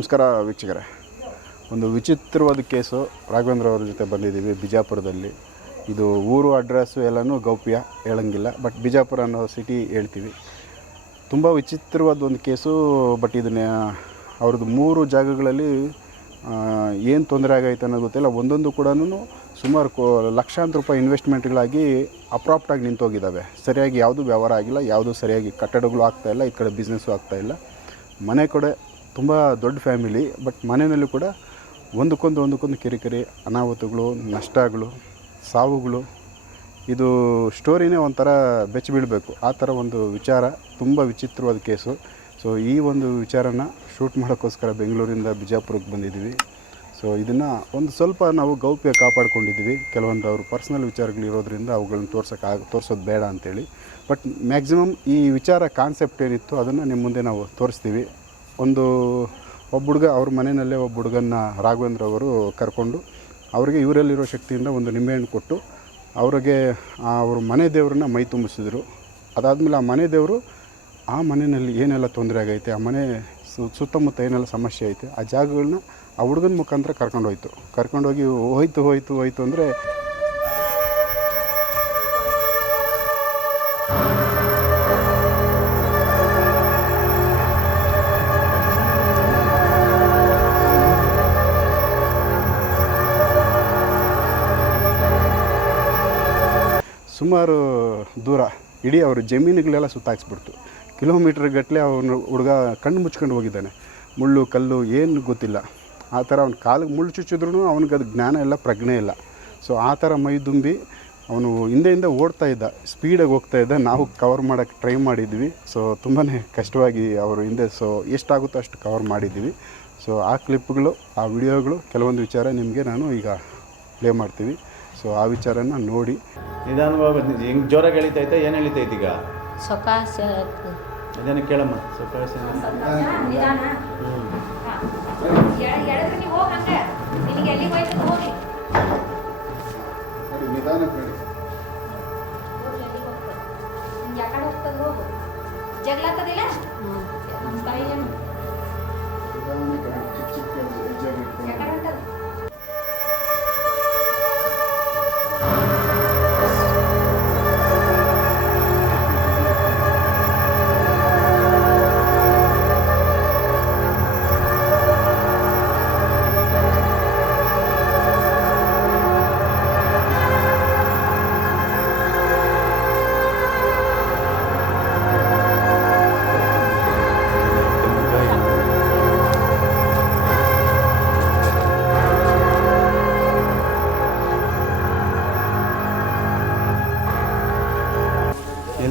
ನಮಸ್ಕಾರ ವೀಕ್ಷಕರೇ. ಒಂದು ವಿಚಿತ್ರವಾದ ಕೇಸು ರಾಘವೇಂದ್ರ ಅವ್ರ ಜೊತೆ ಬಂದಿದ್ದೀವಿ ಬಿಜಾಪುರದಲ್ಲಿ. ಇದು ಊರು ಅಡ್ರೆಸ್ಸು ಎಲ್ಲನೂ ಗೌಪ್ಯ, ಹೇಳಂಗಿಲ್ಲ, ಬಟ್ ಬಿಜಾಪುರ ಅನ್ನೋ ಸಿಟಿ ಹೇಳ್ತೀವಿ. ತುಂಬ ವಿಚಿತ್ರವಾದ ಒಂದು ಕೇಸು, ಬಟ್ ಇದನ್ನ, ಅವ್ರದ್ದು ಮೂರು ಜಾಗಗಳಲ್ಲಿ ಏನು ತೊಂದರೆ ಆಗೈತೆ ಅನ್ನೋದು ಗೊತ್ತಿಲ್ಲ. ಒಂದೊಂದು ಕೂಡ ಸುಮಾರು ಕೋ, ಲಕ್ಷಾಂತರ ರೂಪಾಯಿ ಇನ್ವೆಸ್ಟ್ಮೆಂಟ್ಗಳಾಗಿ ಅಪ್ರಾಪ್ಟಾಗಿ ನಿಂತೋಗಿದ್ದಾವೆ. ಸರಿಯಾಗಿ ಯಾವುದೂ ವ್ಯವಹಾರ ಆಗಿಲ್ಲ, ಯಾವುದೂ ಸರಿಯಾಗಿ ಕಟ್ಟಡಗಳು ಆಗ್ತಾಯಿಲ್ಲ ಈ ಕಡೆ ಬಿಸ್ನೆಸ್ಸು ಆಗ್ತಾಯಿಲ್ಲ ಮನೆ ಕಡೆ ತುಂಬ ದೊಡ್ಡ ಫ್ಯಾಮಿಲಿ, ಬಟ್ ಮನೆಯಲ್ಲೂ ಕೂಡ ಒಂದಕ್ಕೊಂದು ಒಂದಕ್ಕೊಂದು ಕಿರಿಕಿರಿ ಅನಾಹುತಗಳು, ನಷ್ಟಗಳು, ಸಾವುಗಳು. ಇದು ಸ್ಟೋರಿನೇ ಒಂಥರ ಬೆಚ್ಚಿ ಬೀಳಬೇಕು. ಆ ಥರ ಒಂದು ವಿಚಾರ, ತುಂಬ ವಿಚಿತ್ರವಾದ ಕೇಸು. ಸೊ ಈ ಒಂದು ವಿಚಾರನ ಶೂಟ್ ಮಾಡೋಕ್ಕೋಸ್ಕರ ಬೆಂಗಳೂರಿಂದ ಬಿಜಾಪುರಕ್ಕೆ ಬಂದಿದ್ದೀವಿ. ಸೊ ಇದನ್ನು ಒಂದು ಸ್ವಲ್ಪ ನಾವು ಗೌಪ್ಯ ಕಾಪಾಡ್ಕೊಂಡಿದ್ದೀವಿ. ಕೆಲವೊಂದು ಅವರು ಪರ್ಸ್ನಲ್ ವಿಚಾರಗಳು ಇರೋದ್ರಿಂದ ಅವುಗಳನ್ನ ತೋರ್ಸೋಕೆ ಆಗ, ತೋರಿಸೋದು ಬೇಡ ಅಂತೇಳಿ. ಬಟ್ ಮ್ಯಾಕ್ಸಿಮಮ್ ಈ ವಿಚಾರ ಕಾನ್ಸೆಪ್ಟ್ ಏನಿತ್ತು ಅದನ್ನು ನಿಮ್ಮ ಮುಂದೆ ನಾವು ತೋರಿಸ್ತೀವಿ. ಒಂದು ಒಬ್ಬ ಹುಡುಗ ಅವ್ರ ಮನೆಯಲ್ಲೇ ಒಬ್ಬ ಹುಡುಗನ್ನ ರಾಘವೇಂದ್ರ ಅವರು ಕರ್ಕೊಂಡು ಅವರಿಗೆ ಇವರಲ್ಲಿರೋ ಶಕ್ತಿಯಿಂದ ಒಂದು ನಿಂಬೆಹಣ್ಣು ಕೊಟ್ಟು ಅವ್ರಿಗೆ ಅವ್ರ ಮನೆ ದೇವ್ರನ್ನ ಮೈ ತುಂಬಿಸಿದ್ರು. ಅದಾದಮೇಲೆ ಆ ಮನೆ ದೇವರು ಆ ಮನೆಯಲ್ಲಿ ಏನೆಲ್ಲ ತೊಂದರೆ ಆಗೈತೆ, ಆ ಮನೆ ಸುತ್ತಮುತ್ತ ಏನೆಲ್ಲ ಸಮಸ್ಯೆ ಐತೆ, ಆ ಜಾಗಗಳನ್ನ ಆ ಹುಡುಗನ ಮುಖಾಂತರ ಕರ್ಕೊಂಡೋಯ್ತು. ಕರ್ಕೊಂಡೋಗಿ ಹೋಯ್ತು ಹೋಯ್ತು ಹೋಯ್ತು ಅಂದರೆ ಇಡೀ ಅವ್ರ ಜಮೀನುಗಳೆಲ್ಲ ಸುತ್ತಾಕ್ಸ್ಬಿಡ್ತು. ಕಿಲೋಮೀಟ್ರ್ ಗಟ್ಟಲೆ ಅವನು ಹುಡುಗ ಕಣ್ಣು ಮುಚ್ಕೊಂಡು ಹೋಗಿದ್ದಾನೆ. ಮುಳ್ಳು, ಕಲ್ಲು ಏನು ಗೊತ್ತಿಲ್ಲ. ಆ ಥರ ಅವ್ನ ಕಾಲಿಗೆ ಮುಳ್ಳು ಚುಚ್ಚಿದ್ರೂ ಅವ್ನಿಗೆ ಅದು ಜ್ಞಾನ ಇಲ್ಲ, ಪ್ರಜ್ಞೆ ಇಲ್ಲ. ಸೊ ಆ ಥರ ಮೈ ದುಂಬಿ ಅವನು ಹಿಂದೆಯಿಂದ ಓಡ್ತಾ ಇದ್ದ. ಸ್ಪೀಡಾಗಿ ಹೋಗ್ತಾ ಇದ್ದ. ನಾವು ಕವರ್ ಮಾಡೋಕ್ಕೆ ಟ್ರೈ ಮಾಡಿದ್ವಿ. ಸೊ ತುಂಬಾ ಕಷ್ಟವಾಗಿ ಅವರು ಹಿಂದೆ ಸೊ ಎಷ್ಟಾಗುತ್ತೋ ಅಷ್ಟು ಕವರ್ ಮಾಡಿದ್ದೀವಿ ಸೊ ಆ ಕ್ಲಿಪ್ಗಳು ಆ ವಿಡಿಯೋಗಳು ಕೆಲವೊಂದು ವಿಚಾರ ನಿಮಗೆ ನಾನು ಈಗ ಪ್ಲೇ ಮಾಡ್ತೀವಿ. ಸೊ ಆ ವಿಚಾರನ ನೋಡಿ. ನಿಧಾನವಾಗಿ ಹೆಂಗ್ ಜ್ವರ ಎಳಿತೈತೆ ಏನು ಎಳಿತೈತೆ ಈಗ ಸೊಕಾಸ ಕೇಳಮ್ಮ ಸೊಕಾಸ ನಿಧಾನ ಹೇಳಿದ್ರೆ ನೀವು ಹೋಗಿ ಚಿಕ್ಕ ನಿನಗೆ ಎಲ್ಲಿಗೆ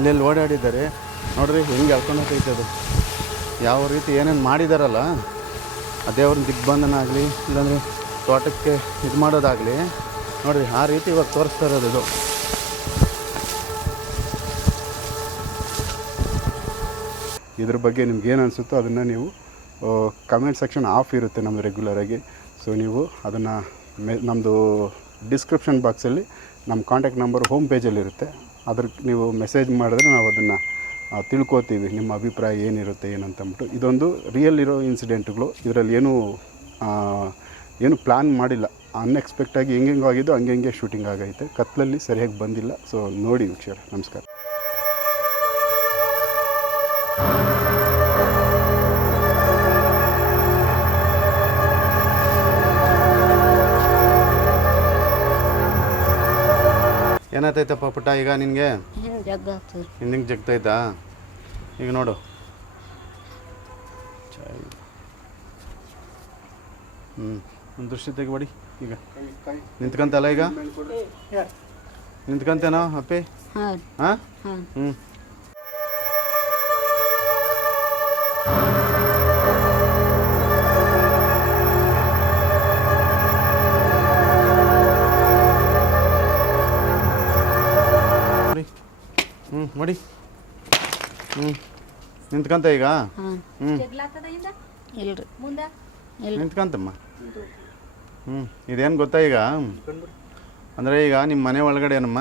ಎಲ್ಲೆಲ್ಲಿ ಓಡಾಡಿದ್ದಾರೆ. ನೋಡ್ರಿ, ಹೆಂಗೆ ಎಳ್ಕೊಂಡು ಹೋಗ್ತೈತೆ ಅದು. ಯಾವ ರೀತಿ ಏನೇನು ಮಾಡಿದಾರಲ್ಲ, ಆ ದೇವ್ರನ್ನ ದಿಗ್ಬಂಧನ ಆಗಲಿ ಇಲ್ಲಾಂದರೆ ತೋಟಕ್ಕೆ ಇದು ಮಾಡೋದಾಗಲಿ, ನೋಡ್ರಿ, ಆ ರೀತಿ ಇವಾಗ ತೋರಿಸ್ತಾ ಇರೋದು ಇದು. ಇದ್ರ ಬಗ್ಗೆ ನಿಮ್ಗೆ ಏನು ಅನಿಸುತ್ತೋ ಅದನ್ನು ನೀವು ಕಮೆಂಟ್ ಸೆಕ್ಷನ್ ಆಫ್ ಇರುತ್ತೆ ನಮ್ಮದು ರೆಗ್ಯುಲರಾಗಿ ಸೊ ನೀವು ಅದನ್ನು ಮೆ ನಮ್ಮದು ಡಿಸ್ಕ್ರಿಪ್ಷನ್ ಬಾಕ್ಸಲ್ಲಿ ನಮ್ಮ ಕಾಂಟ್ಯಾಕ್ಟ್ ನಂಬರ್ ಹೋಮ್ ಪೇಜಲ್ಲಿ ಅದ್ರ ನೀವು ಮೆಸೇಜ್ ಮಾಡಿದ್ರೆ ನಾವು ಅದನ್ನು ತಿಳ್ಕೊತೀವಿ ನಿಮ್ಮ ಅಭಿಪ್ರಾಯ ಏನಿರುತ್ತೆ ಏನಂತಂದ್ಬಿಟ್ಟು ಇದೊಂದು ರಿಯಲ್ ಇರೋ ಇನ್ಸಿಡೆಂಟ್ಗಳು ಇದರಲ್ಲಿ ಏನೂ ಏನು ಪ್ಲ್ಯಾನ್ ಮಾಡಿಲ್ಲ. ಅನ್ಎಕ್ಸ್ಪೆಕ್ಟಾಗಿ ಹೆಂಗೆ ಆಗಿದ್ದು ಹಂಗೆ ಹಂಗೆ ಶೂಟಿಂಗ್ ಆಗೈತೆ. ಕತ್ಲಲ್ಲಿ ಸರಿಯಾಗಿ ಬಂದಿಲ್ಲ. ಸೊ ನೋಡಿ ವೀಕ್ಷರ ನಮಸ್ಕಾರ. ಏನಾಯ್ತೈತಪ್ಪ ಪುಟ್ಟ ಈಗ ನಿನಗೆ? ಹಿಂಗೆ ಹಿಂದಿಂಗೆ ಜಗ್ತೈತಾ ಈಗ ನೋಡು. ಹ್ಞೂ ಒಂದು ದೃಶ್ಯ ತೆಗಿಬೇಡಿ ಈಗ. ನಿಂತ್ಕಂತಲ್ಲ ಈಗ? ನಿಂತ್ಕಂತೇನೋ ಅಪ್ಪಿ? ಹಾಂ? ಹ್ಞೂ ಮಾಡಿ ಹ್ಞೂ ನಿಂತ್ಕಂತ ಈಗ? ಹ್ಞೂ ಇಲ್ರಿ. ಮುಂದೆ? ನಿಂತ್ಕಂತಮ್ಮ. ಹ್ಞೂ ಇದೇನು ಗೊತ್ತಾ ಈಗ? ಅಂದರೆ ಈಗ ನಿಮ್ಮ ಮನೆ ಒಳಗಡೆ ಏನಮ್ಮ?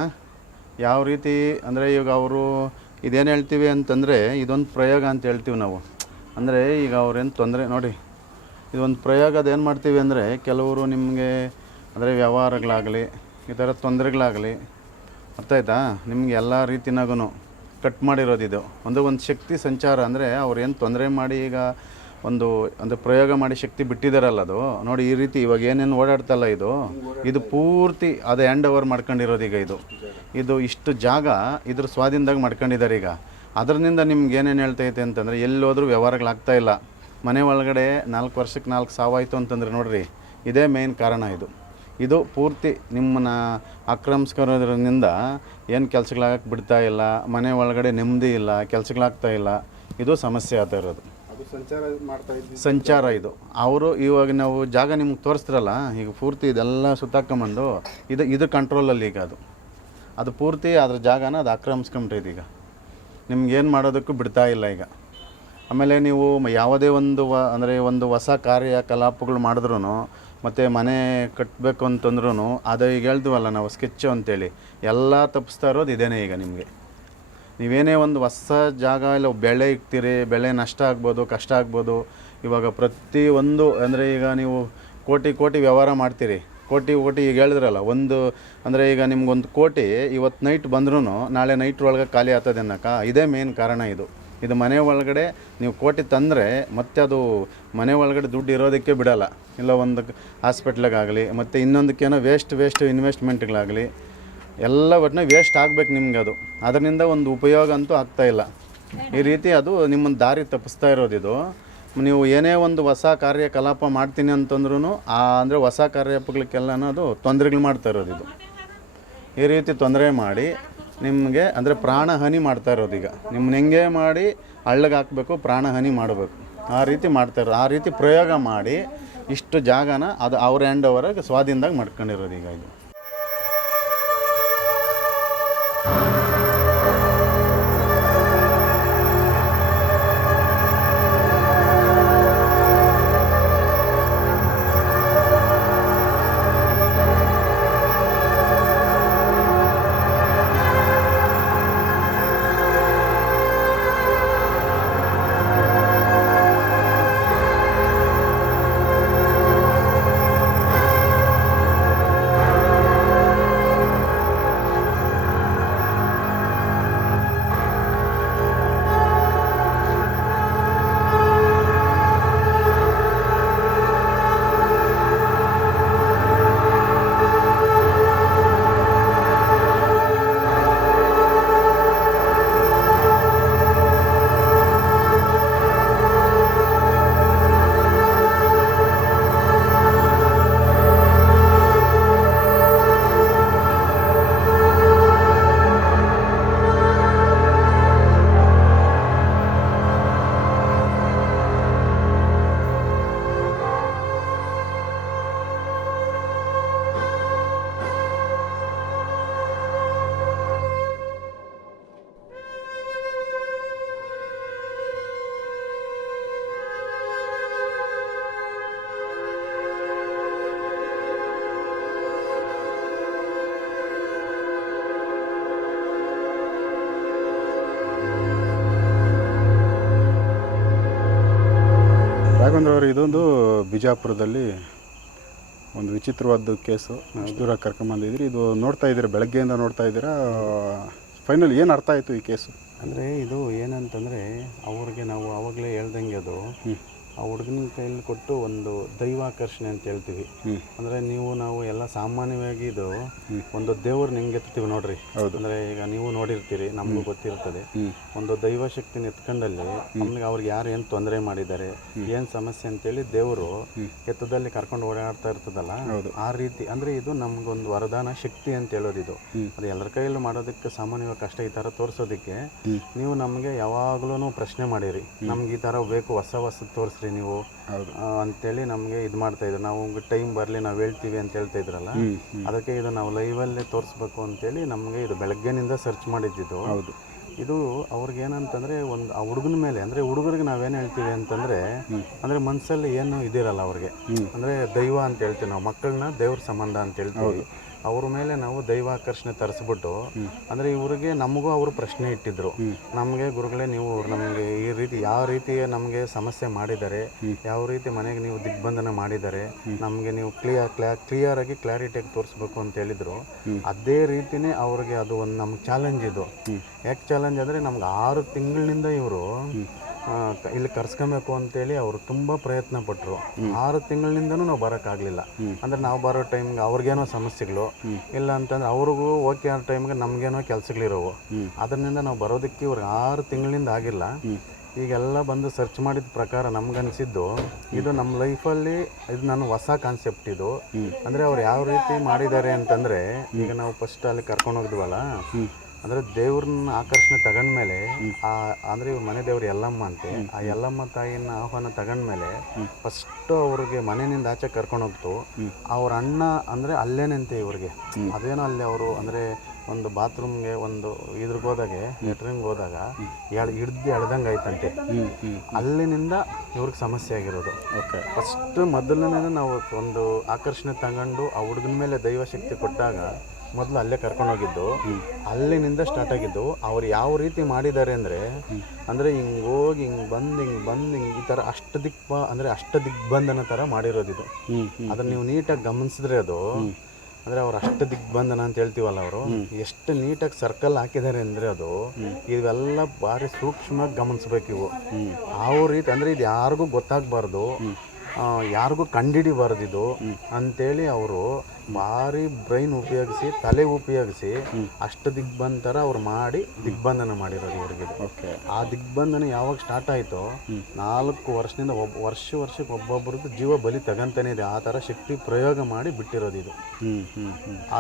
ಯಾವ ರೀತಿ ಅಂದರೆ ಈಗ ಅವರು ಇದೇನು ಹೇಳ್ತೀವಿ ಅಂತಂದರೆ ಇದೊಂದು ಪ್ರಯೋಗ ಅಂತ ಹೇಳ್ತೀವಿ ನಾವು. ಅಂದರೆ ಈಗ ಅವ್ರೇನು ತೊಂದರೆ ನೋಡಿ. ಇದೊಂದು ಪ್ರಯೋಗ ಅದೇನು ಮಾಡ್ತೀವಿ ಅಂದರೆ ಕೆಲವರು ನಿಮಗೆ ಅಂದರೆ ವ್ಯವಹಾರಗಳಾಗಲಿ ಈ ಥರ ತೊಂದರೆಗಳಾಗಲಿ ಆಯ್ತಾ ನಿಮ್ಗೆ ಎಲ್ಲ ರೀತಿನಾಗೂ ಕಟ್ ಮಾಡಿರೋದು ಇದು. ಒಂದು ಒಂದು ಶಕ್ತಿ ಸಂಚಾರ ಅಂದರೆ ಏನು ತೊಂದರೆ ಮಾಡಿ ಈಗ ಒಂದು ಒಂದು ಪ್ರಯೋಗ ಮಾಡಿ ಶಕ್ತಿ ಬಿಟ್ಟಿದ್ದಾರಲ್ಲ ಅದು. ನೋಡಿ ಈ ರೀತಿ ಇವಾಗ ಏನೇನು ಓಡಾಡ್ತಲ್ಲ ಇದು. ಇದು ಪೂರ್ತಿ ಅದು ಹ್ಯಾಂಡ್ ಓವರ್ ಮಾಡ್ಕೊಂಡಿರೋದು ಈಗ ಇದು. ಇದು ಇಷ್ಟು ಜಾಗ ಇದ್ರ ಸ್ವಾಧೀನದಾಗ ಮಾಡ್ಕೊಂಡಿದ್ದಾರೆ ಈಗ. ಅದರಿಂದ ನಿಮ್ಗೆ ಏನೇನು ಹೇಳ್ತೈತೆ ಅಂತಂದರೆ ಎಲ್ಲೋದ್ರೂ ವ್ಯವಹಾರಗಳಾಗ್ತಾ ಇಲ್ಲ. ಮನೆ ಒಳಗಡೆ ನಾಲ್ಕು ವರ್ಷಕ್ಕೆ ನಾಲ್ಕು ಸಾವಾಯಿತು ಅಂತಂದರೆ ನೋಡ್ರಿ, ಇದೇ ಮೇನ್ ಕಾರಣ ಇದು. ಇದು ಪೂರ್ತಿ ನಿಮ್ಮನ್ನ ಆಕ್ರಮಿಸ್ಕೊಳ್ಳೋದ್ರಿಂದ ಏನು ಕೆಲಸಗಳಾಗಕ್ಕೆ ಬಿಡ್ತಾ ಇಲ್ಲ ಮನೆ ಒಳಗಡೆ ನೆಮ್ಮದಿ ಇಲ್ಲ ಕೆಲಸಗಳಾಗ್ತಾ ಇಲ್ಲ ಇದು ಸಮಸ್ಯೆ ಆಗ್ತಾ ಇರೋದು. ಸಂಚಾರ ಮಾಡ್ತಾ ಸಂಚಾರ ಇದು. ಅವರು ಇವಾಗ ನಾವು ಜಾಗ ನಿಮ್ಗೆ ತೋರಿಸ್ತಿರಲ್ಲ ಈಗ ಪೂರ್ತಿ ಇದೆಲ್ಲ ಸುತ್ತಾಕೊಂಬಂದು ಇದು ಇದು ಕಂಟ್ರೋಲಲ್ಲಿ ಈಗ ಅದು. ಅದು ಪೂರ್ತಿ ಅದ್ರ ಜಾಗನ ಅದು ಆಕ್ರಮಿಸ್ಕೊಂಬಿಟ್ಟಿದೆ ಈಗ. ನಿಮ್ಗೇನು ಮಾಡೋದಕ್ಕೂ ಬಿಡ್ತಾ ಇಲ್ಲ ಈಗ. ಆಮೇಲೆ ನೀವು ಮ- ಯಾವುದೇ ಒಂದು ವ ಅಂದರೆ ಒಂದು ಹೊಸ ಕಾರ್ಯಕಲಾಪಗಳು ಮಾಡಿದ್ರು ಮತ್ತು ಮನೆ ಕಟ್ಟಬೇಕು ಅಂತಂದ್ರೂ ಅದು ಈಗ ಹೇಳ್ತೀವಲ್ಲ ನಾವು ಸ್ಕೆಚ್ಚು ಅಂತೇಳಿ, ಎಲ್ಲ ತಪ್ಪಿಸ್ತಾ ಇರೋದು ಇದೇನೇ ಈಗ ನಿಮಗೆ. ನೀವೇನೇ ಒಂದು ಹೊಸ ಜಾಗ ಇಲ್ಲ ಬೆಳೆ ಇಕ್ತೀರಿ, ಬೆಳೆ ನಷ್ಟ ಆಗ್ಬೋದು, ಕಷ್ಟ ಆಗ್ಬೋದು, ಇವಾಗ ಪ್ರತಿಯೊಂದು ಅಂದರೆ ಈಗ ನೀವು ಕೋಟಿ ಕೋಟಿ ವ್ಯವಹಾರ ಮಾಡ್ತೀರಿ. ಕೋಟಿ ಕೋಟಿ ಈಗ ಹೇಳಿದ್ರಲ್ಲ, ಒಂದು, ಅಂದರೆ ಈಗ ನಿಮ್ಗೊಂದು ಕೋಟಿ ಇವತ್ತು ನೈಟ್ ಬಂದ್ರೂ ನಾಳೆ ನೈಟ್ ಒಳಗೆ ಖಾಲಿ ಆಗ್ತದೆ ಅನ್ನಕ್ಕ ಇದೇ ಮೇನ್ ಕಾರಣ ಇದು. ಇದು ಮನೆ ಒಳಗಡೆ ನೀವು ಕೋಟಿ ತಂದರೆ ಮತ್ತೆ ಅದು ಮನೆ ಒಳಗಡೆ ದುಡ್ಡು ಇರೋದಕ್ಕೆ ಬಿಡಲ್ಲ. ಇಲ್ಲ ಒಂದು ಹಾಸ್ಪಿಟ್ಲಿಗಾಗಲಿ, ಮತ್ತು ಇನ್ನೊಂದಕ್ಕೇನೋ ವೇಸ್ಟ್ ವೇಸ್ಟ್ ಇನ್ವೆಸ್ಟ್ಮೆಂಟ್ಗಳಾಗಲಿ ಎಲ್ಲ ಒಟ್ಟಿನ ವೇಸ್ಟ್ ಆಗಬೇಕು ನಿಮ್ಗೆ ಅದು. ಅದರಿಂದ ಒಂದು ಉಪಯೋಗ ಅಂತೂ ಇಲ್ಲ. ಈ ರೀತಿ ಅದು ನಿಮ್ಮನ್ನು ದಾರಿ ತಪ್ಪಿಸ್ತಾ ಇರೋದು ಇದು ನೀವು ಏನೇ ಒಂದು ಹೊಸ ಕಾರ್ಯಕಲಾಪ ಮಾಡ್ತೀನಿ ಅಂತಂದ್ರೂ ಆ ಅಂದರೆ ಹೊಸ ಕಾರ್ಯಕಲಾಪಗಳಿಗೆಲ್ಲ ಅದು ತೊಂದರೆಗಳು ಮಾಡ್ತಾ ಇರೋದಿದು. ಈ ರೀತಿ ತೊಂದರೆ ಮಾಡಿ ನಿಮಗೆ ಅಂದರೆ ಪ್ರಾಣ ಹಾನಿ ಮಾಡ್ತಾ ಇರೋದು ಈಗ. ನಿಮ್ಮನ್ನ ಹೆಂಗೆ ಮಾಡಿ ಹಳ್ಳಗೆ ಹಾಕಬೇಕು ಪ್ರಾಣಹಾನಿ ಮಾಡಬೇಕು. ಆ ರೀತಿ ಮಾಡ್ತಾ ಇರೋದು. ಆ ರೀತಿ ಪ್ರಯೋಗ ಮಾಡಿ ಇಷ್ಟು ಜಾಗನ ಅದು ಅವ್ರ ಹ್ಯಾಂಡ್ ಓವರಾಗಿ ಸ್ವಾಧೀನದಾಗ ಮಾಡ್ಕೊಂಡಿರೋದು ಈಗ ಇದು. ಅವರು ಇದೊಂದು ಬಿಜಾಪುರದಲ್ಲಿ ಒಂದು ವಿಚಿತ್ರವಾದ ಕೇಸು. ದೂರ ಕರ್ಕೊಂಬಂದಿದ್ರಿ ಇದು ನೋಡ್ತಾ ಇದ್ದೀರಾ? ಬೆಳಗ್ಗೆಯಿಂದ ನೋಡ್ತಾ ಇದ್ದೀರಾ? ಫೈನಲ್ ಏನು ಅರ್ಥ ಆಯಿತು ಈ ಕೇಸು? ಅಂದರೆ ಇದು ಏನಂತಂದರೆ ಅವ್ರಿಗೆ ನಾವು ಆವಾಗಲೇ ಹೇಳ್ದಂಗೆ ಅದು ಆ ಹುಡುಗನ ಕೈಯಲ್ಲಿ ಕೊಟ್ಟು ಒಂದು ದೈವಾಕರ್ಷಣೆ ಅಂತ ಹೇಳ್ತೀವಿ. ಅಂದ್ರೆ ನೀವು ನಾವು ಎಲ್ಲ ಸಾಮಾನ್ಯವಾಗಿ ಇದು ಒಂದು ದೇವ್ರು ನಿಮ್ಗೆ ಎತ್ತೀವಿ ನೋಡ್ರಿ. ಅಂದ್ರೆ ಈಗ ನೀವು ನೋಡಿರ್ತೀರಿ ನಮ್ಗೂ ಗೊತ್ತಿರ್ತದೆ. ಒಂದು ದೈವ ಶಕ್ತಿನ ಎತ್ಕೊಂಡಲ್ಲಿ ನಮ್ಗೆ ಅವ್ರಿಗೆ ಯಾರು ಏನು ತೊಂದರೆ ಮಾಡಿದ್ದಾರೆ ಏನು ಸಮಸ್ಯೆ ಅಂತೇಳಿ ದೇವರು ಎತ್ತದಲ್ಲಿ ಕರ್ಕೊಂಡು ಓಡಾಡ್ತಾ ಇರ್ತದಲ್ಲ ಆ ರೀತಿ ಅಂದ್ರೆ ಇದು ನಮ್ಗೊಂದು ವರದಾನ ಶಕ್ತಿ ಅಂತ ಹೇಳೋದು ಇದು ಅದು ಎಲ್ಲರ ಕೈಯಲ್ಲೂ ಮಾಡೋದಕ್ಕೆ ಸಾಮಾನ್ಯವಾಗಿ ಕಷ್ಟ ಈ ತರ ತೋರಿಸೋದಕ್ಕೆ ನೀವು ನಮಗೆ ಯಾವಾಗಲೂ ಪ್ರಶ್ನೆ ಮಾಡಿರಿ. ನಮ್ಗೆ ಈ ತರ ಬೇಕು ಹೊಸ ಹೊಸ ತೋರಿಸ್ರಿ ನೀವು? ಆ, ಅಂತೇಳಿ ನಮಗೆ ಇದು ಮಾಡ್ತಾ ಇದ್ರು. ನಾವು ಟೈಮ್ ಬರಲಿ ನಾವು ಹೇಳ್ತೀವಿ ಅಂತ ಹೇಳ್ತಾ ಇದ್ರಲ್ಲ? ಅದಕ್ಕೆ ಇದು ನಾವು ಲೈವಲ್ಲೇ ತೋರಿಸ್ಬೇಕು ಅಂತೇಳಿ ನಮಗೆ ಇದು ಬೆಳಗ್ಗೆನಿಂದ ಸರ್ಚ್ ಮಾಡಿದ್ದಿದ್ದು ಹೌದು. ಇದು ಅವ್ರಿಗೆ ಏನಂತಂದ್ರೆ ಒಂದು ಆ ಹುಡುಗನ ಮೇಲೆ ಅಂದ್ರೆ ಹುಡುಗರಿಗೆ ನಾವೇನು ಹೇಳ್ತೀವಿ ಅಂತಂದ್ರೆ ಅಂದ್ರೆ ಮನಸ್ಸಲ್ಲಿ ಏನು ಇದಿರಲ್ಲ ಅವ್ರಿಗೆ. ಅಂದ್ರೆ ದೈವ ಅಂತ ಹೇಳ್ತೀವಿ ನಾವು. ಮಕ್ಕಳನ್ನ ದೇವ್ರ ಸಂಬಂಧ ಅಂತ ಹೇಳ್ತೀವಿ. ಅವ್ರ ಮೇಲೆ ನಾವು ದೈವಾಕರ್ಷಣೆ ತರಿಸ್ಬಿಟ್ಟು, ಅಂದರೆ ಇವ್ರಿಗೆ ನಮಗೂ ಅವರು ಪ್ರಶ್ನೆ ಇಟ್ಟಿದ್ರು. ನಮಗೆ ಗುರುಗಳೇ ನೀವು ನಮಗೆ ಈ ರೀತಿ ಯಾವ ರೀತಿ ನಮಗೆ ಸಮಸ್ಯೆ ಮಾಡಿದ್ದಾರೆ, ಯಾವ ರೀತಿ ಮನೆಗೆ ನೀವು ದಿಗ್ಬಂಧನ ಮಾಡಿದ್ದಾರೆ, ನಮಗೆ ನೀವು ಕ್ಲಿಯರ್ ಕ್ಲಿಯರ್ ಆಗಿ ಕ್ಲಾರಿಟಿಯಾಗಿ ತೋರಿಸ್ಬೇಕು ಅಂತ ಹೇಳಿದ್ರು. ಅದೇ ರೀತಿನೇ ಅವ್ರಿಗೆ ಅದು ಒಂದು ನಮ್ಗೆ ಚಾಲೆಂಜ್ ಇದು. ಯಾಕೆ ಚಾಲೆಂಜ್ ಅಂದರೆ ನಮ್ಗೆ ಆರು ತಿಂಗಳಿನಿಂದ ಇವರು ಇಲ್ಲಿ ಕರ್ಸ್ಕೊಬೇಕು ಅಂತೇಳಿ ಅವರು ತುಂಬ ಪ್ರಯತ್ನ ಪಟ್ಟರು ಆರು ತಿಂಗಳಿನಿಂದನೂ ನಾವು ಬರೋಕ್ಕಾಗಲಿಲ್ಲ. ಅಂದರೆ ನಾವು ಬರೋ ಟೈಮ್ಗೆ ಅವ್ರಿಗೇನೋ ಸಮಸ್ಯೆಗಳು. ಇಲ್ಲ ಅಂತಂದ್ರೆ ಅವ್ರಿಗೂ ಓಕೆ ಆ ಟೈಮ್ಗೆ ನಮಗೇನೋ ಕೆಲಸಗಳಿರೋವು. ಅದರಿಂದ ನಾವು ಬರೋದಕ್ಕೆ ಇವ್ರಿಗೆ ಆರು ತಿಂಗಳಿಂದ ಆಗಿಲ್ಲ. ಈಗೆಲ್ಲ ಬಂದು ಸರ್ಚ್ ಮಾಡಿದ ಪ್ರಕಾರ ನಮ್ಗನ್ಸಿದ್ದು ಇದು ನಮ್ಮ ಲೈಫಲ್ಲಿ ಇದು ನಾನು ಹೊಸ ಕಾನ್ಸೆಪ್ಟ್ ಇದು. ಅಂದರೆ ಅವ್ರು ಯಾವ ರೀತಿ ಮಾಡಿದ್ದಾರೆ ಅಂತಂದರೆ ಈಗ ನಾವು ಫಸ್ಟ್ ಅಲ್ಲಿ ಕರ್ಕೊಂಡು ಹೋಗಿದ್ವಲ್ಲ ಅಂದರೆ ದೇವ್ರನ್ನ ಆಕರ್ಷಣೆ ತಗೊಂಡ್ಮೇಲೆ ಆ ಅಂದ್ರೆ ಇವ್ರ ಮನೆ ದೇವ್ರು ಯಲ್ಲಮ್ಮ ಅಂತೆ ಆ ಯಲ್ಲಮ್ಮ ತಾಯಿನ ಆಹ್ವಾನ ತಗೊಂಡ್ಮೇಲೆ ಫಸ್ಟ್ ಅವ್ರಿಗೆ ಮನೆಯಿಂದ ಆಚೆ ಕರ್ಕೊಂಡು ಹೋಗ್ತು. ಅವ್ರ ಅಣ್ಣ ಅಂದ್ರೆ ಅಲ್ಲೇನಂತೆ ಇವ್ರಿಗೆ. ಅದೇನೋ ಅಲ್ಲಿ ಅವರು ಅಂದ್ರೆ ಒಂದು ಬಾತ್ರೂಮ್ಗೆ ಒಂದು ಇದ್ರಿಗೆ ಹೋದಾಗೆ ಲೆಟ್ರಿಂಗ್ ಹೋದಾಗ ಎಳ್ ಹಿಡ್ದು ಎಳ್ದಂಗೆ ಆಯ್ತಂತೆ. ಅಲ್ಲಿನಿಂದ ಇವ್ರಿಗೆ ಸಮಸ್ಯೆ ಆಗಿರೋದು. ಓಕೆ. ಫಸ್ಟ್ ಮೊದಲನೇ ನಾವು ಒಂದು ಆಕರ್ಷಣೆ ತಗೊಂಡು ಆ ಹುಡುಗನ ಮೇಲೆ ದೈವಶಕ್ತಿ ಕೊಟ್ಟಾಗ ಮೊದಲು ಅಲ್ಲೇ ಕರ್ಕೊಂಡು ಹೋಗಿದ್ದು. ಅಲ್ಲಿನಿಂದ ಸ್ಟಾರ್ಟ್ ಆಗಿದ್ದು. ಅವ್ರು ಯಾವ ರೀತಿ ಮಾಡಿದ್ದಾರೆ ಅಂದರೆ ಅಂದರೆ ಹಿಂಗೆ ಹೋಗಿ ಹಿಂಗೆ ಬಂದು ಹಿಂಗೆ ಬಂದು ಹಿಂಗೆ ಈ ಥರ ಅಷ್ಟ ದಿಕ್ಪ ಅಂದರೆ ಅಷ್ಟ ದಿಗ್ಬಂಧನ ಥರ ಮಾಡಿರೋದು ಇದು. ಹ್ಞೂ ಹ್ಞೂ ಅದನ್ನ ನೀವು ನೀಟಾಗಿ ಗಮನಿಸಿದ್ರೆ ಅದು ಅಂದರೆ ಅವ್ರು ಅಷ್ಟ ದಿಗ್ಬಂಧನ ಅಂತ ಹೇಳ್ತೀವಲ್ಲ ಅವರು ಎಷ್ಟು ನೀಟಾಗಿ ಸರ್ಕಲ್ ಹಾಕಿದ್ದಾರೆ ಅಂದರೆ ಅದು ಇವೆಲ್ಲ ಭಾರಿ ಸೂಕ್ಷ್ಮವಾಗಿ ಗಮನಿಸ್ಬೇಕು ಇವು. ಆ ರೀತಿ ಅಂದರೆ ಇದು ಯಾರಿಗೂ ಗೊತ್ತಾಗಬಾರ್ದು. ಯಾರಿಗೂ ಕಂಡಿಡಿಬಾರ್ದು ಇದು ಅಂತೇಳಿ ಅವರು ಭಾರಿ ಬ್ರೈನ್ ಉಪಯೋಗಿಸಿ ತಲೆ ಉಪಯೋಗಿಸಿ ಅಷ್ಟು ದಿಗ್ಬಂಧರ ಅವ್ರು ಮಾಡಿ ದಿಗ್ಬಂಧನ ಮಾಡಿರೋದು ಇವ್ರಿಗೆ. ಓಕೆ. ಆ ದಿಗ್ಬಂಧನ ಯಾವಾಗ ಸ್ಟಾರ್ಟ್ ಆಯಿತೋ ನಾಲ್ಕು ವರ್ಷದಿಂದ ಒಬ್ಬ ವರ್ಷ ವರ್ಷಕ್ಕೆ ಒಬ್ಬೊಬ್ಬರದ್ದು ಜೀವ ಬಲಿ ತಗಂತಾನೆ ಇದೆ. ಆ ಥರ ಶಕ್ತಿ ಪ್ರಯೋಗ ಮಾಡಿ ಬಿಟ್ಟಿರೋದು ಇದು.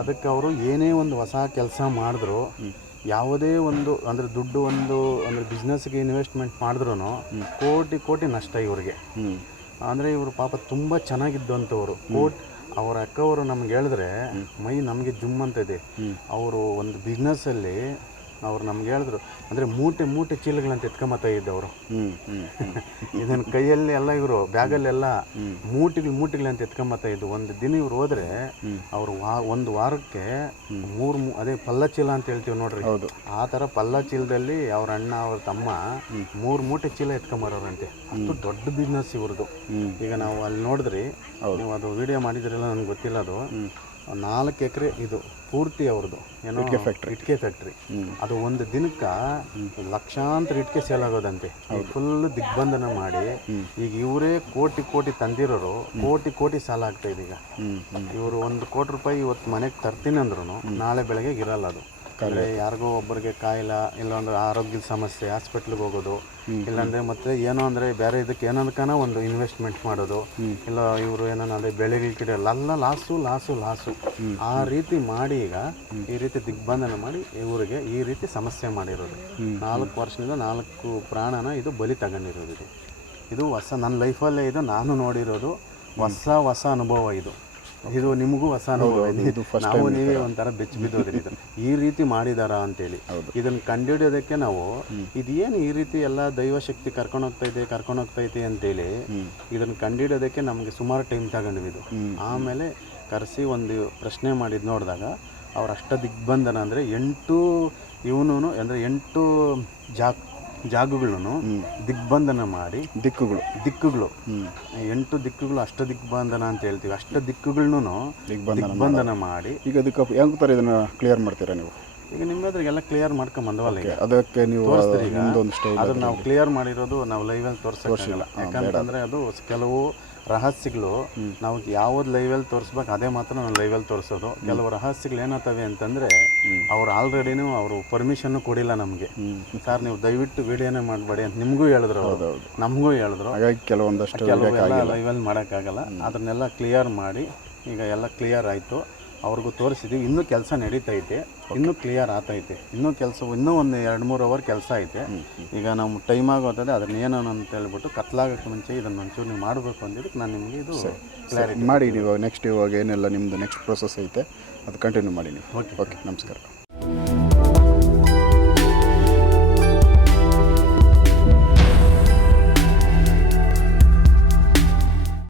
ಅದಕ್ಕೆ ಅವರು ಏನೇ ಒಂದು ಹೊಸ ಕೆಲಸ ಮಾಡಿದ್ರು ಯಾವುದೇ ಒಂದು ಅಂದರೆ ದುಡ್ಡು ಒಂದು ಅಂದರೆ ಬಿಸ್ನೆಸ್ಗೆ ಇನ್ವೆಸ್ಟ್ಮೆಂಟ್ ಮಾಡಿದ್ರು ಕೋಟಿ ಕೋಟಿ ನಷ್ಟ ಇವ್ರಿಗೆ. ಅಂದರೆ ಇವರು ಪಾಪ ತುಂಬ ಚೆನ್ನಾಗಿದ್ದಂಥವ್ರು. ಕೋಟ್ ಅವರ ಅಕ್ಕವರು ನಮ್ಗೆ ಹೇಳಿದ್ರೆ ಮೈ ನಮಗೆ ಜುಮ್ ಅಂತ ಇದೆ ಅವರು ಒಂದು ಬಿಸ್ನೆಸ್ಸಲ್ಲಿ ಅವ್ರು ನಮ್ಗೆ ಹೇಳಿದ್ರು. ಅಂದರೆ ಮೂಟೆ ಮೂಟೆ ಚೀಲಗಳಂತ ಎತ್ಕೊಂಬತ್ತಾ ಇದ್ದವರು ಇದನ್ನ ಕೈಯಲ್ಲಿ ಎಲ್ಲ ಇವರು ಬ್ಯಾಗಲ್ಲೆಲ್ಲ ಮೂಟಿಗಳು ಮೂಟಿಗಳಂತ ಎತ್ಕೊಂಬತ್ತಾ ಇದ್ದು. ಒಂದು ದಿನ ಇವ್ರು ಹೋದ್ರೆ ಅವ್ರು ವಾ ಒಂದು ವಾರಕ್ಕೆ ಮೂರು ಮೂ- ಅದೇ ಪಲ್ಲ ಚೀಲ ಅಂತ ಹೇಳ್ತೀವಿ ನೋಡ್ರಿ. ಆ ಥರ ಪಲ್ಲ ಚೀಲದಲ್ಲಿ ಅವ್ರ ಅಣ್ಣ ಅವ್ರ ತಮ್ಮ ಮೂರು ಮೂಟೆ ಚೀಲ ಎತ್ಕೊಂಬರೋರಂತೆ. ಅಷ್ಟು ದೊಡ್ಡ ಬಿಸ್ನೆಸ್ ಇವ್ರದ್ದು. ಈಗ ನಾವು ಅಲ್ಲಿ ನೋಡಿದ್ರಿ ನೀವು ಅದು ವಿಡಿಯೋ ಮಾಡಿದ್ರಲ್ಲ ನನಗೆ ಗೊತ್ತಿಲ್ಲ ಅದು. ನಾಲ್ಕು ಎಕರೆ ಇದು ಪೂರ್ತಿ ಅವ್ರದ್ದು ಏನೋ ಇಟ್ಕೆ ಫ್ಯಾಕ್ಟ್ರಿ ಇಟ್ಕೆ ಫ್ಯಾಕ್ಟ್ರಿ ಅದು ಒಂದು ದಿನಕ್ಕೆ ಲಕ್ಷಾಂತರ ಇಟ್ಕೆ ಸೇಲ್ ಆಗೋದಂತೆ. ಫುಲ್ ದಿಗ್ಬಂಧನ ಮಾಡಿ ಈಗ ಇವರೇ ಕೋಟಿ ಕೋಟಿ ತಂದಿರೋರು ಕೋಟಿ ಕೋಟಿ ಸಾಲ ಆಗ್ತಾ ಇದೆ ಈಗ. ಇವರು ಒಂದು ಕೋಟಿ ರೂಪಾಯಿ ಇವತ್ತು ಮನೆಗೆ ತರ್ತೀನಿ ಅಂದ್ರು ನಾಳೆ ಬೆಳಗ್ಗೆ ಇರಲ್ಲ ಅದು. ಅಂದರೆ ಯಾರಿಗೋ ಒಬ್ಬರಿಗೆ ಕಾಯಿಲೆ ಇಲ್ಲಾಂದ್ರೆ ಆರೋಗ್ಯದ ಸಮಸ್ಯೆ ಹಾಸ್ಪಿಟ್ಲಿಗೆ ಹೋಗೋದು ಇಲ್ಲಾಂದ್ರೆ ಮತ್ತೆ ಏನೋ ಅಂದ್ರೆ ಬೇರೆ ಇದಕ್ಕೆ ಏನದಕ್ಕನ ಒಂದು ಇನ್ವೆಸ್ಟ್ಮೆಂಟ್ ಮಾಡೋದು ಇಲ್ಲ ಇವರು ಏನೋ ಅದೇ ಬೆಳೆಗಳ ಕಡೆ ಅಲ್ಲ ಲಾಸು ಲಾಸು ಲಾಸು. ಆ ರೀತಿ ಮಾಡಿ ಈಗ ಈ ರೀತಿ ದಿಗ್ಬಂಧನ ಮಾಡಿ ಇವರಿಗೆ ಈ ರೀತಿ ಸಮಸ್ಯೆ ಮಾಡಿರೋದು. ನಾಲ್ಕು ವರ್ಷದಿಂದ ನಾಲ್ಕು ಪ್ರಾಣನ ಇದು ಬಲಿ ತಗೊಂಡಿರೋದು ಇದು. ಇದು ಹೊಸ ನನ್ನ ಲೈಫಲ್ಲೇ ಇದು ನಾನು ನೋಡಿರೋದು. ಹೊಸ ಹೊಸ ಅನುಭವ ಇದು. ಇದು ನಿಮಗೂ ಹೊಸ ಅನುಭವ ಇದು. ನಾವು ನೀವೇ ಒಂಥರ ಬೆಚ್ಚ ಬಿದ್ದೋದ್ರಿ ಇದು ಈ ರೀತಿ ಮಾಡಿದಾರ ಅಂತೇಳಿ. ಇದನ್ನ ಕಂಡುಹಿಡಿಯೋದಕ್ಕೆ ನಾವು ಇದೇನು ಈ ರೀತಿ ಎಲ್ಲ ದೈವಶಕ್ತಿ ಕರ್ಕೊಂಡು ಹೋಗ್ತಾ ಇದೆ ಕರ್ಕೊಂಡು ಹೋಗ್ತಾ ಐತೆ ಅಂತೇಳಿ ಇದನ್ನ ಕಂಡುಹಿಡಿಯೋದಕ್ಕೆ ನಮಗೆ ಸುಮಾರು ಟೈಮ್ ತಗೊಂಡ್ವಿ ಇದು. ಆಮೇಲೆ ಕರೆಸಿ ಒಂದು ಪ್ರಶ್ನೆ ಮಾಡಿದ್ ನೋಡಿದಾಗ ಅವ್ರ ಅಷ್ಟ ದಿಗ್ಬಂಧನ ಅಂದರೆ ಎಂಟು ಇವನು ಅಂದರೆ ಎಂಟು ಜಾಗ್ ಜಾಗಗಳನ್ನು ದಿಗ್ಬಂಧನ ಮಾಡಿ ದಿಕ್ಕುಗಳು. ದಿಕ್ಕುಗಳು. ಎಂಟು ದಿಕ್ಕುಗಳು ಅಷ್ಟ ದಿಗ್ಬಂಧನ ಅಂತ ಹೇಳ್ತೀವಿ. ಅಷ್ಟ ದಿಕ್ಕುಗಳನ್ನು ದಿಗ್ಬಂಧನ ಮಾಡಿ. ಈಗ ಅದಕ್ಕೆ ಹೆಂಗೆ ಥರ ಇದನ್ನು ಕ್ಲಿಯರ್ ಮಾಡ್ತೀರಾ ನೀವು? ಈಗ ನಿಮ್ಮ ಎಲ್ಲ ಕ್ಲಿಯರ್ ಮಾಡ್ಕೊಂಬಂದವಲ್ಲ ಈಗ. ಅದಕ್ಕೆ ನೀವು ಅದನ್ನ ನಾವು ಕ್ಲಿಯರ್ ಮಾಡಿರೋದು ನಾವು ಲೈವಲ್ಲಿ ಆಗಲ್ಲ ಯಾಕಂತಂದ್ರೆ ಅದು ಕೆಲವು ರಹಸ್ಯಗಳು ನಾವು ಯಾವ್ದು ಲೈವಲ್ಲಿ ತೋರಿಸ್ಬೇಕು ಅದೇ ಮಾತ್ರ ನಾನು ಲೈವಲ್ಲಿ ತೋರಿಸೋದು. ಕೆಲವು ರಹಸ್ಯಗಳು ಏನಾಗ್ತವೆ ಅಂತಂದ್ರೆ ಅವ್ರು ಆಲ್ರೆಡಿನೂ ಅವರು ಪರ್ಮಿಷನ್ನು ಕೊಡಿಲ್ಲ ನಮಗೆ. ಸರ್ ನೀವು ದಯವಿಟ್ಟು ವಿಡಿಯೋನೇ ಮಾಡಬೇಡಿ ಅಂತ ನಿಮಗೂ ಹೇಳಿದ್ರು ನಮಗೂ ಹೇಳಿದ್ರು. ಹಾಗಾಗಿ ಕೆಲವೊಂದಷ್ಟು ಕೆಲವೆಲ್ಲ ಲೈವಲ್ಲಿ ಮಾಡೋಕ್ಕಾಗಲ್ಲ. ಅದನ್ನೆಲ್ಲ ಕ್ಲಿಯರ್ ಮಾಡಿ ಈಗ ಎಲ್ಲ ಕ್ಲಿಯರ್ ಆಯಿತು. ಅವ್ರಿಗೂ ತೋರಿಸಿದ್ದೀವಿ ಇನ್ನೂ ಕೆಲಸ ನಡೀತೈತೆ ಇನ್ನೂ ಕ್ಲಿಯರ್ ಆಗ್ತೈತೆ ಇನ್ನೂ ಕೆಲಸ ಇನ್ನೂ ಒಂದು ಎರಡು ಮೂರು ಅವರ್ ಕೆಲಸ ಐತೆ. ಈಗ ನಾವು ಟೈಮ್ ಆಗೋತದೆ ಅದನ್ನ ಏನೋ ಅಂತ ಹೇಳ್ಬಿಟ್ಟು ಕತ್ಲಾಗಕ್ಕೆ ಮುಂಚೆ ಇದನ್ನು ಒಂಚೂರು ನೀವು ಮಾಡಬೇಕು ಅಂದಿದ್ದಕ್ಕೆ ನಾನು ನಿಮಗೆ ಇದು ಕ್ಲಾರಿಟಿ ಮಾಡಿ ನೀವು ನೆಕ್ಸ್ಟ್ ಇವಾಗ ಏನೆಲ್ಲ ನಿಮ್ಮದು ನೆಕ್ಸ್ಟ್ ಪ್ರೊಸೆಸ್ ಐತೆ ಅದು ಕಂಟಿನ್ಯೂ ಮಾಡಿ ನೀವು. ಓಕೆ ನಮಸ್ಕಾರ.